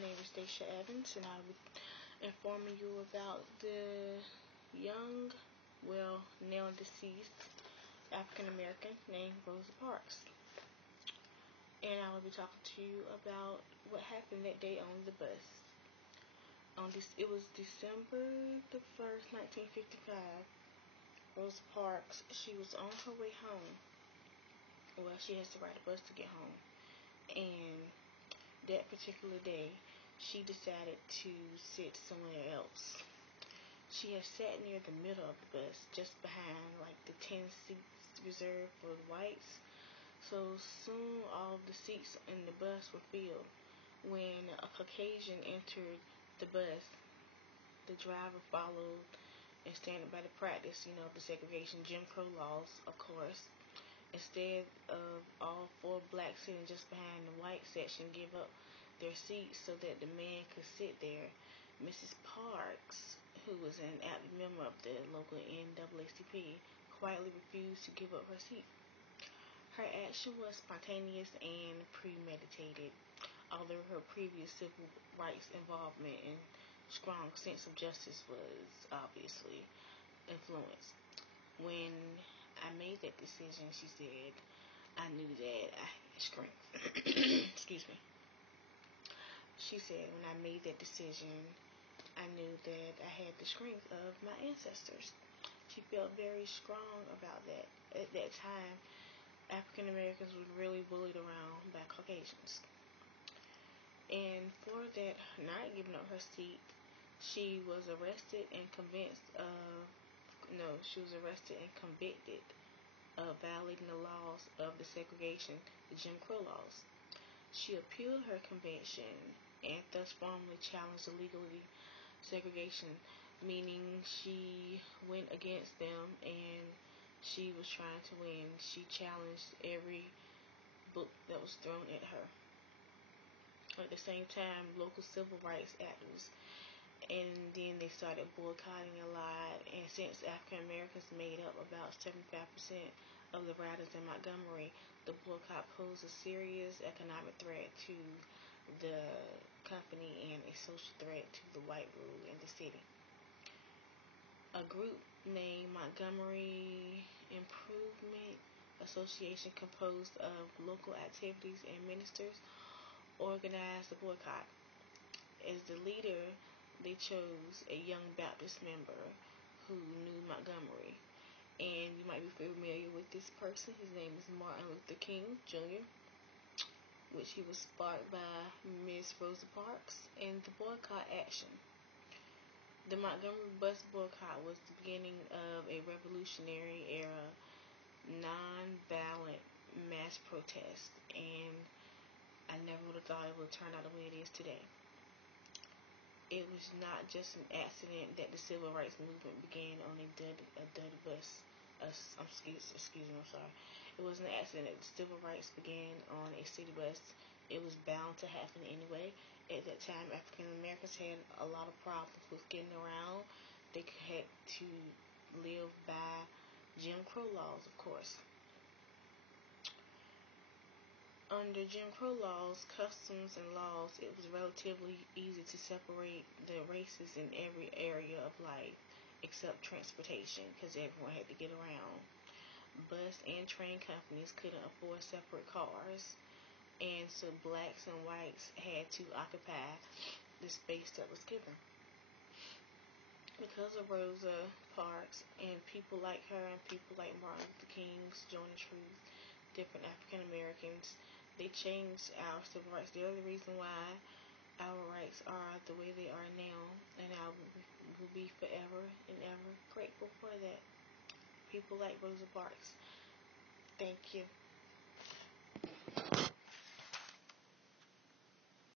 name is Daisha Evans, and I'll be informing you about the young, now deceased African American named Rosa Parks. And I will be talking to you about what happened that day on the bus. It was December the 1st, 1955. Rosa Parks, she was on her way home. Well, she has to ride a bus to get home. And that particular day, she decided to sit somewhere else. She had sat near the middle of the bus, just behind like the 10 seats reserved for the whites. So soon all of the seats in the bus were filled. When a Caucasian entered the bus, the driver followed and standing by the practice, the segregation, Jim Crow laws, of course. Instead of all four blacks sitting just behind the white section, give up their seats so that the man could sit there. Mrs. Parks, who was an active member of the local NAACP, quietly refused to give up her seat. Her action was spontaneous and premeditated, although her previous civil rights involvement and strong sense of justice was obviously influenced. When I made that decision, she said, I knew that I had strength. Excuse me. She said, when I made that decision, I knew that I had the strength of my ancestors. She felt very strong about that. At that time, African Americans were really bullied around by Caucasians. And for that, not giving up her seat, she was arrested and convicted of violating the laws of the segregation, the Jim Crow laws. She appealed her conviction and thus formally challenged the legally segregation, meaning she went against them and she was trying to win. She challenged every book that was thrown at her. At the same time, local civil rights activists, and then they started boycotting a lot, and since African Americans made up about 75% of the riders in Montgomery, the boycott posed a serious economic threat to the company and a social threat to the white rule in the city. A group named Montgomery Improvement Association, composed of local activities and ministers, organized the boycott. As the leader, they chose a young Baptist member who knew Montgomery. And you might be familiar with this person. His name is Martin Luther King Jr., which he was sparked by Miss Rosa Parks and the boycott action. The Montgomery bus boycott was the beginning of a revolutionary era, non-violent mass protest, and I never would have thought it would turn out the way it is today. It was not just an accident that the civil rights movement began on a dirty bus. Excuse me, I'm sorry. It wasn't an accident that the civil rights began on a city bus. It was bound to happen anyway. At that time, African Americans had a lot of problems with getting around. They had to live by Jim Crow laws, of course. Under Jim Crow laws, customs, and laws, it was relatively easy to separate the races in every area of life except transportation, because everyone had to get around. Bus and train companies couldn't afford separate cars, and so blacks and whites had to occupy the space that was given. Because of Rosa Parks and people like her and people like Martin Luther King's Joining Truth, different African Americans, they changed our civil rights. They're the reason why our rights are the way they are now, and I will be forever and ever grateful for that. People like Rosa Parks. Thank you.